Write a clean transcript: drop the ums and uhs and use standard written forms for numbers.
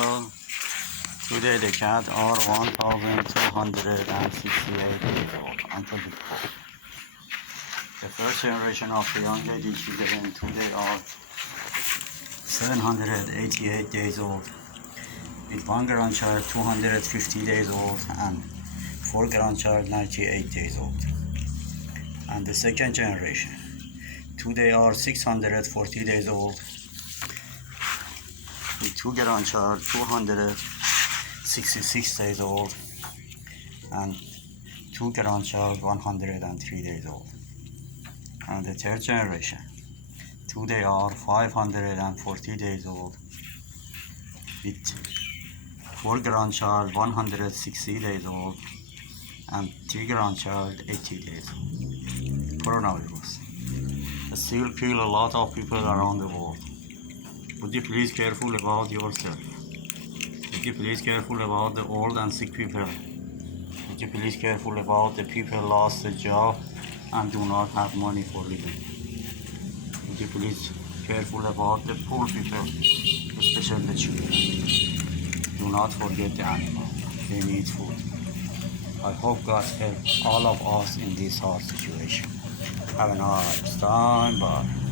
Hello. Today the cat are 1,268 years old until the poor. The first generation of the young lady children today are 788 days old, with one grandchild 250 days old and four grandchild 98 days old. And the second generation today are 640 days old, with two grandchild 266 days old and two grandchild 103 days old. And the third generation today are 540 days old, with four grandchild 160 days old and three grandchild 80 days old. Coronavirus still kill a lot of people around the world. Would you please careful about yourself? Would you please careful about the old and sick people? Would you please careful about the people lost a job and do not have money for living? Would you please careful about the poor people, especially the children? Do not forget the animals. They need food. I hope God help all of us in this hard situation. Have a nice time. Bye.